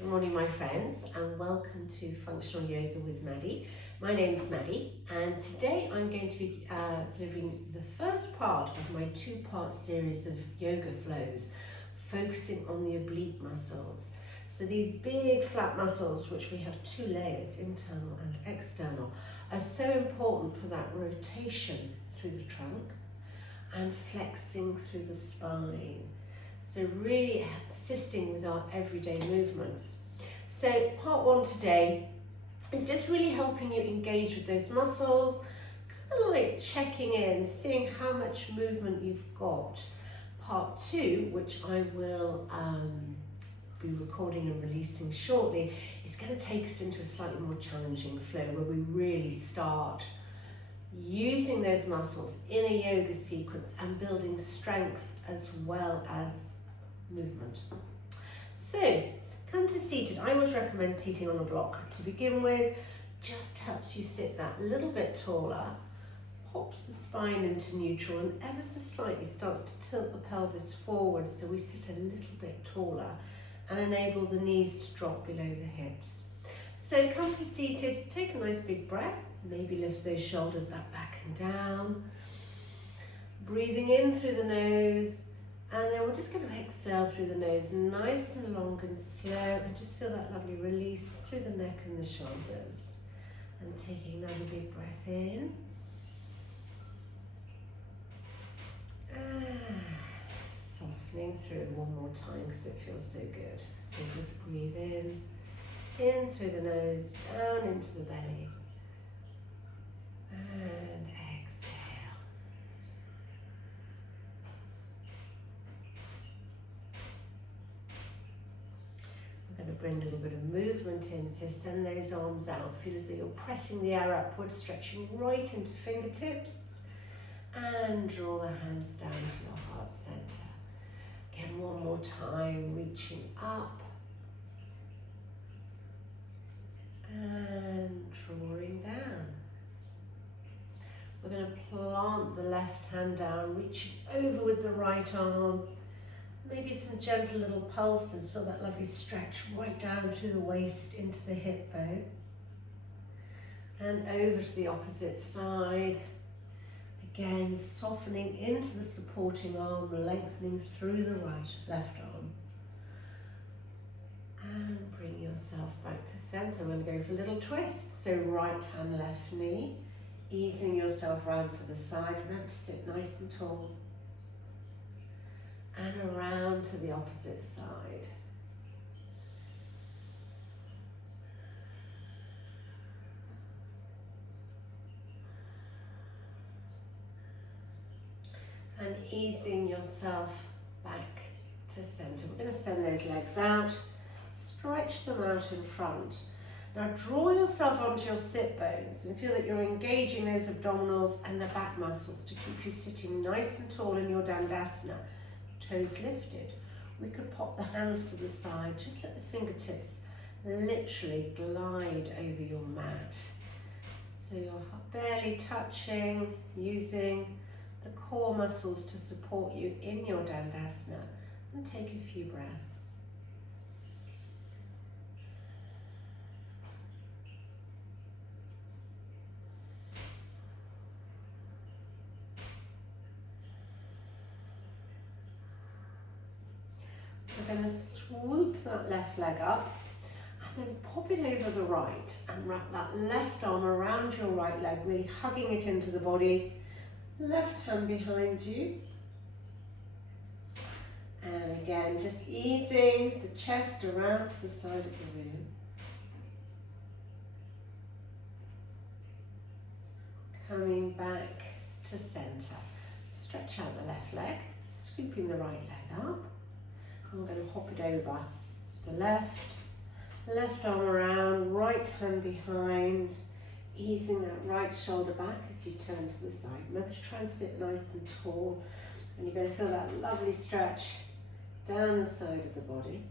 Good morning, my friends, and welcome to Functional Yoga with Maddie. My name is Maddie, and today I'm going to be delivering the first part of my two-part series of yoga flows, focusing on the oblique muscles. So these big flat muscles, which we have two layers, internal and external, are so important for that rotation through the trunk and flexing through the spine. So really assisting with our everyday movements. So part one today is just really helping you engage with those muscles, kind of like checking in, seeing how much movement you've got. Part two, which I will be recording and releasing shortly, is going to take us into a slightly more challenging flow where we really start using those muscles in a yoga sequence and building strength as well as movement. So, come to seated. I always recommend seating on a block to begin with. Just helps you sit that little bit taller, pops the spine into neutral and ever so slightly starts to tilt the pelvis forward so we sit a little bit taller and enable the knees to drop below the hips. So come to seated, take a nice big breath, maybe lift those shoulders up, back and down. Breathing in through the nose. And then we're just going to exhale through the nose, nice and long and slow, and just feel that lovely release through the neck and the shoulders. And taking another big breath in. Softening through one more time because it feels so good. So just breathe in through the nose, down into the belly. And exhale. We're going to bring a little bit of movement in, so send those arms out. Feel as though you're pressing the air upwards, stretching right into fingertips. And draw the hands down to your heart center. Again, one more time, reaching up. And drawing down. We're going to plant the left hand down, reaching over with the right arm. Maybe some gentle little pulses, feel that lovely stretch right down through the waist into the hip bone. And over to the opposite side. Again, softening into the supporting arm, lengthening through the left arm. And bring yourself back to center. We're going to go for a little twist. So right hand, left knee. Easing yourself round to the side. Remember to sit nice and tall. And around to the opposite side. And easing yourself back to center. We're going to send those legs out, stretch them out in front. Now draw yourself onto your sit bones and feel that you're engaging those abdominals and the back muscles to keep you sitting nice and tall in your Dandasana. Toes lifted. We could pop the hands to the side, just let the fingertips literally glide over your mat. So you're barely touching, using the core muscles to support you in your Dandasana, and take a few breaths. We're going to swoop that left leg up and then pop it over the right and wrap that left arm around your right leg, really hugging it into the body. Left hand behind you. And again, just easing the chest around to the side of the room. Coming back to center. Stretch out the left leg, scooping the right leg up. I'm going to hop it over the left arm around, right hand behind, easing that right shoulder back as you turn to the side. Remember to try and sit nice and tall, and you're going to feel that lovely stretch down the side of the body.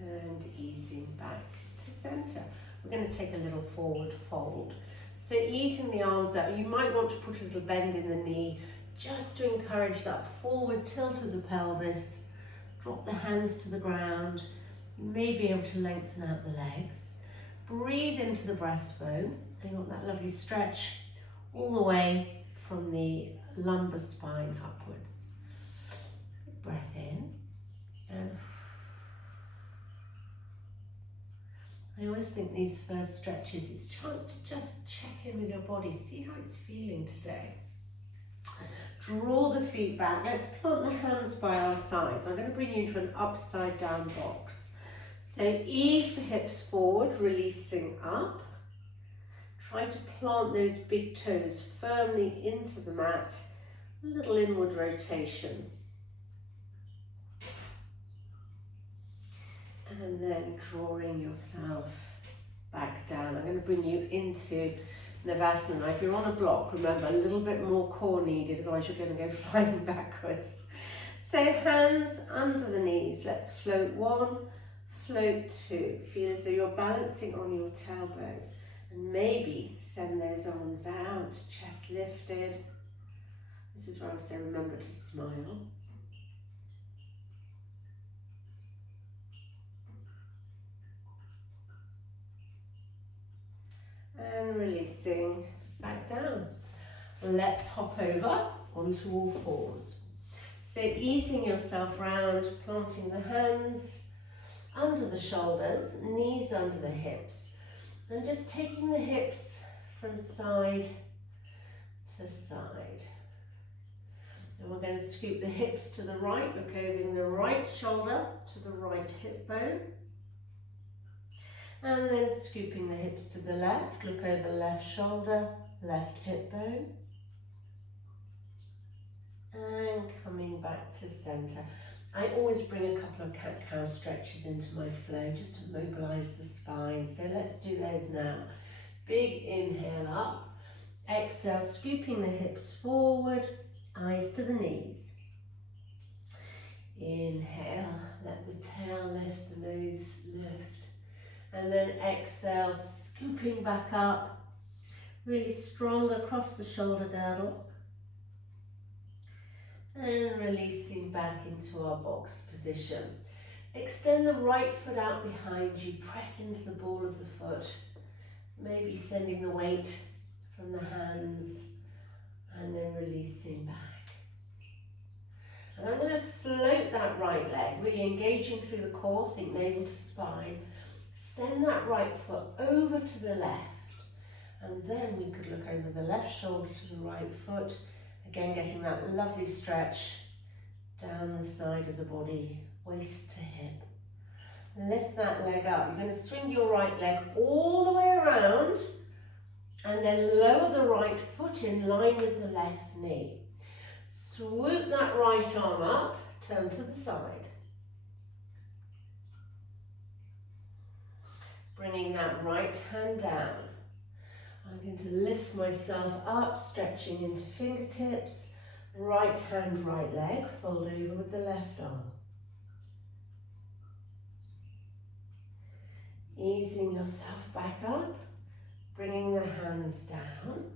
And easing back to center. We're going to take a little forward fold. So easing the arms out, you might want to put a little bend in the knee just to encourage that forward tilt of the pelvis. Drop the hands to the ground. You may be able to lengthen out the legs. Breathe into the breastbone, and you've got that lovely stretch all the way from the lumbar spine upwards. Breath in, and I always think these first stretches, it's a chance to just check in with your body, see how it's feeling today. Draw the feet back. Let's plant the hands by our sides. I'm going to bring you into an upside down box. So ease the hips forward, releasing up. Try to plant those big toes firmly into the mat. A little inward rotation. And then drawing yourself back down. I'm going to bring you into Navasana. Now, if you're on a block, remember, a little bit more core needed, otherwise you're going to go flying backwards. So hands under the knees. Let's float one, float two. Feel as though you're balancing on your tailbone. And maybe send those arms out, chest lifted. This is where I say remember to smile. And releasing back down. Let's hop over onto all fours. So easing yourself round, planting the hands under the shoulders, knees under the hips, and just taking the hips from side to side. And we're going to scoop the hips to the right, look over the right shoulder to the right hip bone. And then scooping the hips to the left, look over the left shoulder, left hip bone. And coming back to center. I always bring a couple of cat-cow stretches into my flow just to mobilize the spine. So let's do those now. Big inhale up. Exhale, scooping the hips forward, eyes to the knees. Inhale, let the tail lift, the nose lift. And then exhale, scooping back up, really strong across the shoulder girdle. And releasing back into our box position. Extend the right foot out behind you, press into the ball of the foot. Maybe sending the weight from the hands and then releasing back. And I'm going to float that right leg, really engaging through the core, think navel to spine. Send that right foot over to the left, and then we could look over the left shoulder to the right foot, again getting that lovely stretch down the side of the body, waist to hip. Lift that leg up. You're going to swing your right leg all the way around, and then lower the right foot in line with the left knee. Swoop that right arm up, turn to the side. Bringing that right hand down. I'm going to lift myself up, stretching into fingertips. Right hand, right leg, fold over with the left arm. Easing yourself back up, bringing the hands down.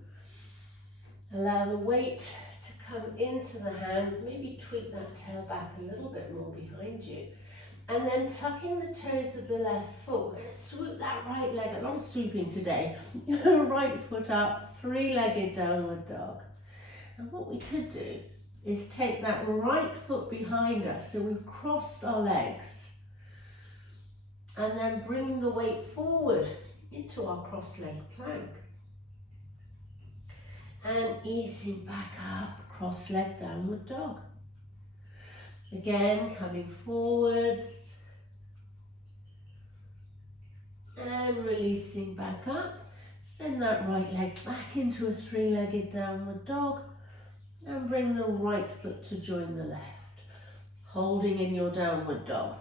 Allow the weight to come into the hands, maybe tweak that tail back a little bit more behind you. And then tucking the toes of the left foot, we're going to swoop that right leg, a lot of swooping today. Right foot up, three-legged downward dog. And what we could do is take that right foot behind us, so we've crossed our legs, and then bring the weight forward into our cross-legged plank. And easing back up, cross-legged downward dog. Again, coming forwards and releasing back up. Send that right leg back into a three-legged downward dog and bring the right foot to join the left, holding in your downward dog.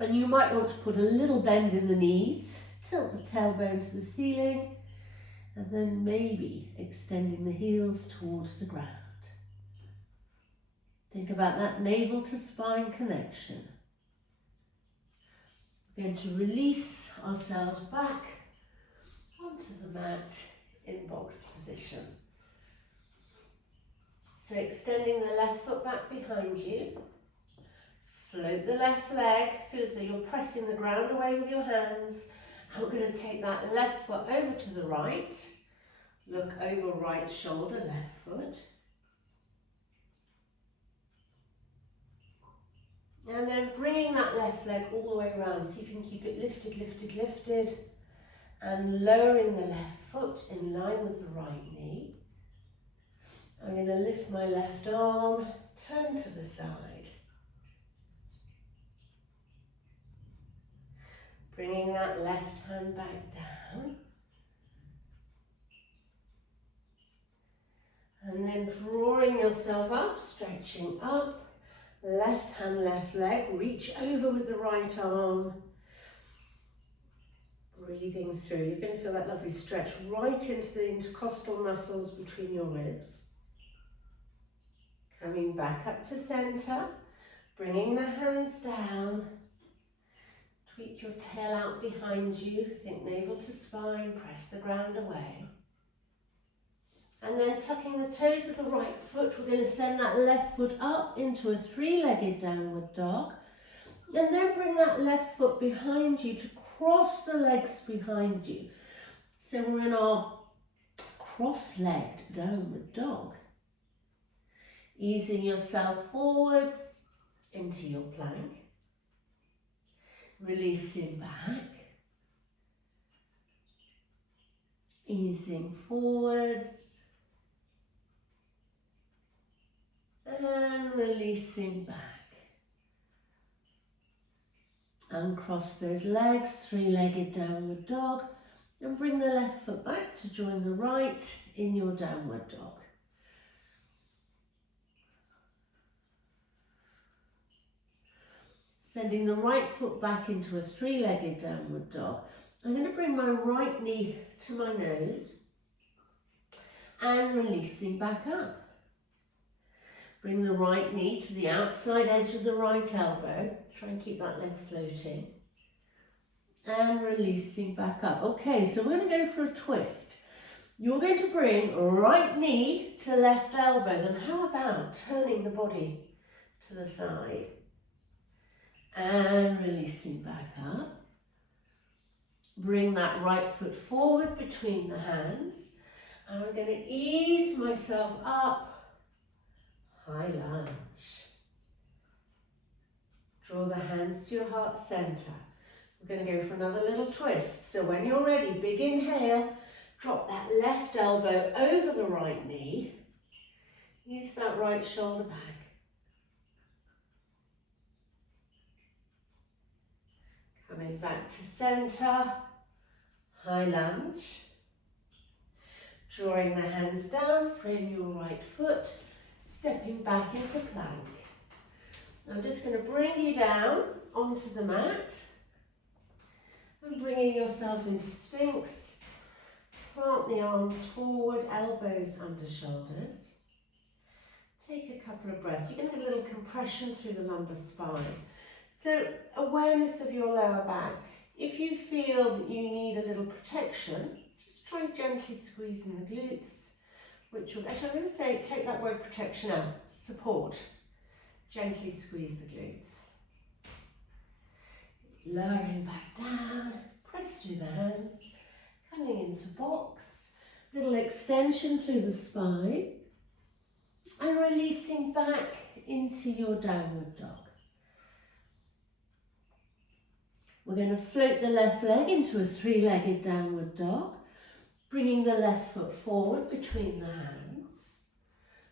And you might want to put a little bend in the knees, tilt the tailbone to the ceiling, and then maybe extending the heels towards the ground. Think about that navel to spine connection. We're going to release ourselves back onto the mat in box position. So extending the left foot back behind you. Float the left leg, feel as though you're pressing the ground away with your hands. And we're going to take that left foot over to the right. Look over right shoulder, left foot. And then bringing that left leg all the way around. See if you can keep it lifted, lifted, lifted. And lowering the left foot in line with the right knee. I'm going to lift my left arm, turn to the side. Bringing that left hand back down. And then drawing yourself up, stretching up. Left hand, left leg, reach over with the right arm. Breathing through. You're going to feel that lovely stretch right into the intercostal muscles between your ribs. Coming back up to center, bringing the hands down. Tweak your tail out behind you. Think navel to spine, press the ground away. And then tucking the toes of the right foot, we're going to send that left foot up into a three-legged downward dog. And then bring that left foot behind you to cross the legs behind you. So we're in our cross-legged downward dog. Easing yourself forwards into your plank. Releasing back. Easing forwards. And releasing back. Uncross those legs, three-legged downward dog, and bring the left foot back to join the right in your downward dog. Sending the right foot back into a three-legged downward dog. I'm going to bring my right knee to my nose and releasing back up. Bring the right knee to the outside edge of the right elbow. Try and keep that leg floating. And releasing back up. Okay, so we're going to go for a twist. You're going to bring right knee to left elbow. Then how about turning the body to the side? And releasing back up. Bring that right foot forward between the hands. And I'm going to ease myself up. High lunge. Draw the hands to your heart center. We're going to go for another little twist. So when you're ready, big inhale, drop that left elbow over the right knee. Use that right shoulder back. Coming back to center, high lunge. Drawing the hands down, frame your right foot. Stepping back into plank. I'm just going to bring you down onto the mat and bringing yourself into Sphinx. Plant the arms forward, elbows under shoulders. Take a couple of breaths. You're going to get a little compression through the lumbar spine. So awareness of your lower back. If you feel that you need a little protection, just try gently squeezing the glutes. Which will, actually I'm going to say, take that word protection out, support. Gently squeeze the glutes. Lowering back down, press through the hands, coming into box, little extension through the spine, and releasing back into your downward dog. We're going to float the left leg into a three-legged downward dog. Bringing the left foot forward between the hands,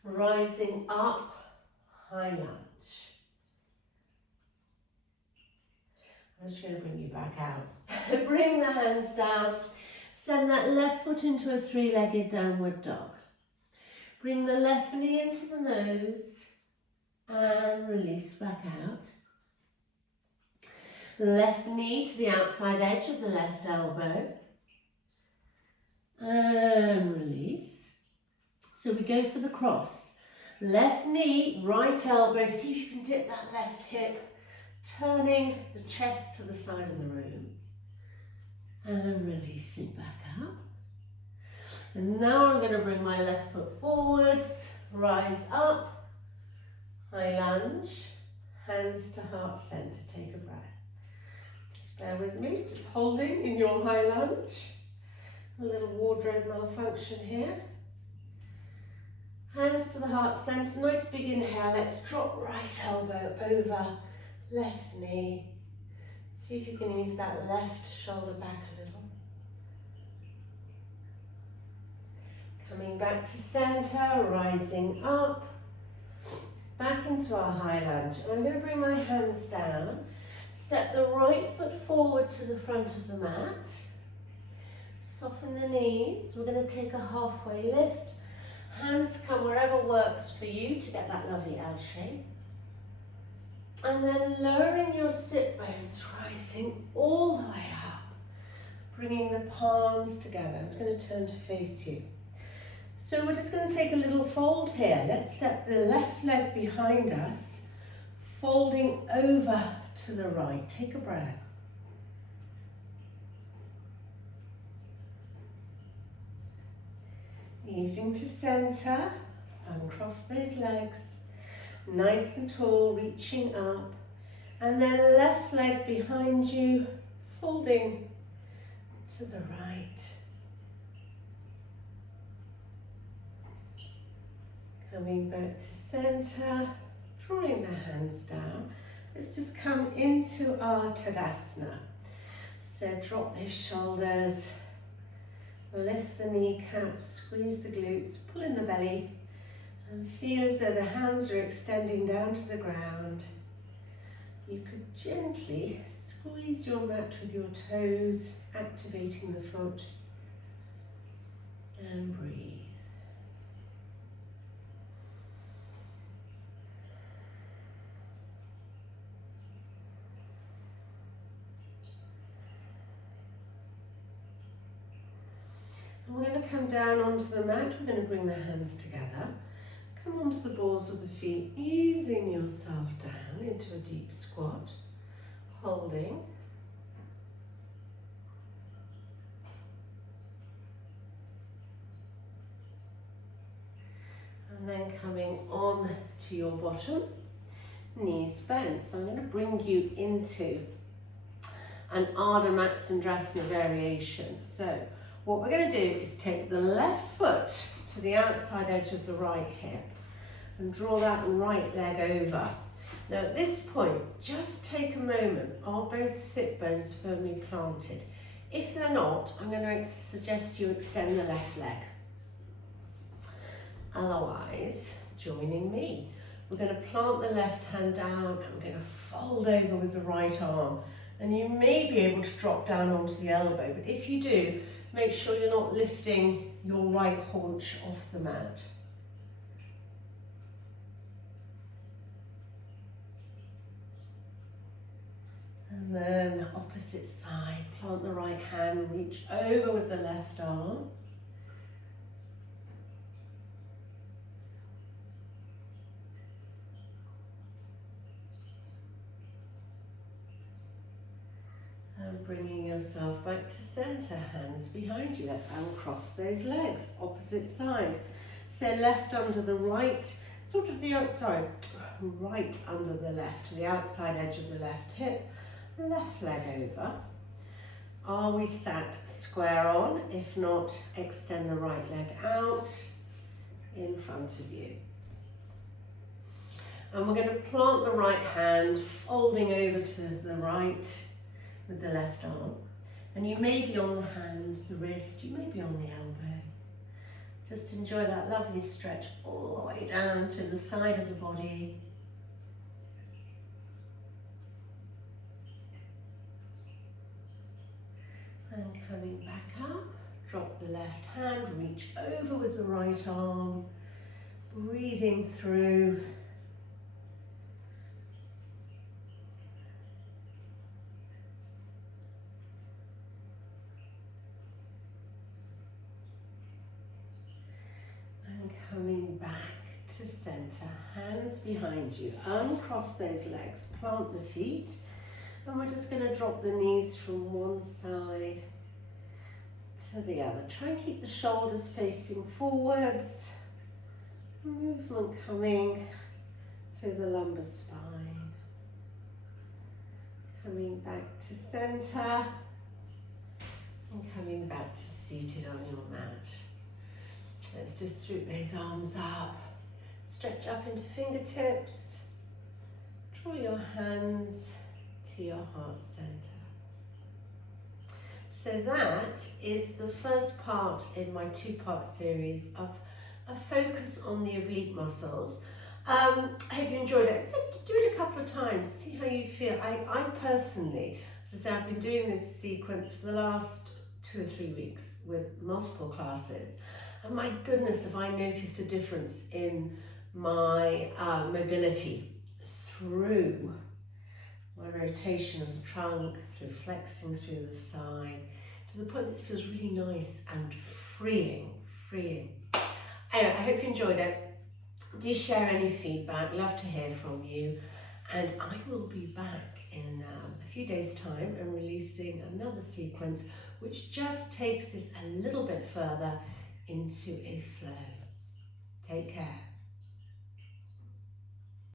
rising up, high lunge. I'm just going to bring you back out. Bring the hands down, send that left foot into a three-legged downward dog. Bring the left knee into the nose and release back out. Left knee to the outside edge of the left elbow. And release. So we go for the cross. Left knee, right elbow. See if you can dip that left hip, turning the chest to the side of the room. And releasing back up. And now I'm going to bring my left foot forwards, Rise up, high lunge, hands to heart center, take a breath. Just bear with me, just holding in your high lunge. A little wardrobe malfunction here. Hands to the heart center, nice big inhale. Let's drop right elbow over left knee. See if you can ease that left shoulder back a little. Coming back to center, rising up, back into our high lunge. And I'm going to bring my hands down, step the right foot forward to the front of the mat, soften the knees. We're going to take a halfway lift. Hands come wherever works for you to get that lovely L shape. And then lowering your sit bones, rising all the way up, bringing the palms together. I'm just going to turn to face you. So we're just going to take a little fold here. Let's step the left leg behind us, folding over to the right. Take a breath. Easing to center, uncross those legs, nice and tall, reaching up, and then left leg behind you, folding to the right. Coming back to center, drawing the hands down. Let's just come into our Tadasana. So drop those shoulders, lift the kneecaps, squeeze the glutes, pull in the belly, and feel as though the hands are extending down to the ground. You could gently squeeze your mat with your toes, activating the foot, and breathe. And we're going to come down onto the mat. We're going to bring the hands together. Come onto the balls of the feet, easing yourself down into a deep squat, holding. And then coming on to your bottom, knees bent. So I'm going to bring you into an Ardha Matsyendrasana variation. So what we're going to do is take the left foot to the outside edge of the right hip and draw that right leg over. Now at this point, just take a moment. Are both sit bones firmly planted? If they're not, I'm going to suggest you extend the left leg. Otherwise, joining me. We're going to plant the left hand down and we're going to fold over with the right arm. And you may be able to drop down onto the elbow, but if you do, make sure you're not lifting your right haunch off the mat. And then opposite side, plant the right hand, reach over with the left arm. And bringing yourself back to center, hands behind you. Let's uncross those legs, opposite side. So left under the right, sort of the outside, right under the left, to the outside edge of the left hip, left leg over. Are we sat square on? If not, extend the right leg out in front of you. And we're going to plant the right hand, folding over to the right, with the left arm, and you may be on the hand, the wrist, you may be on the elbow. Just enjoy that lovely stretch all the way down through the side of the body. And coming back up, drop the left hand, reach over with the right arm, breathing through. Coming back to center, hands behind you, uncross those legs, plant the feet, and we're just going to drop the knees from one side to the other. Try and keep the shoulders facing forwards, Movement coming through the lumbar spine. Coming back to center. And coming back to seated on your mat. Let's just swoop those arms up. Stretch up into fingertips. Draw your hands to your heart center. So that is the first part in my two-part series of a focus on the oblique muscles. I hope you enjoyed it. Do it a couple of times, see how you feel. I personally, as I say, I've been doing this sequence for the last 2 or 3 weeks with multiple classes. And my goodness, have I noticed a difference in my mobility through my rotation of the trunk, through flexing through the side, to the point that it feels really nice and freeing. Anyway, I hope you enjoyed it. Do share any feedback, love to hear from you. And I will be back in a few days' time and releasing another sequence which just takes this a little bit further into a flow. Take care.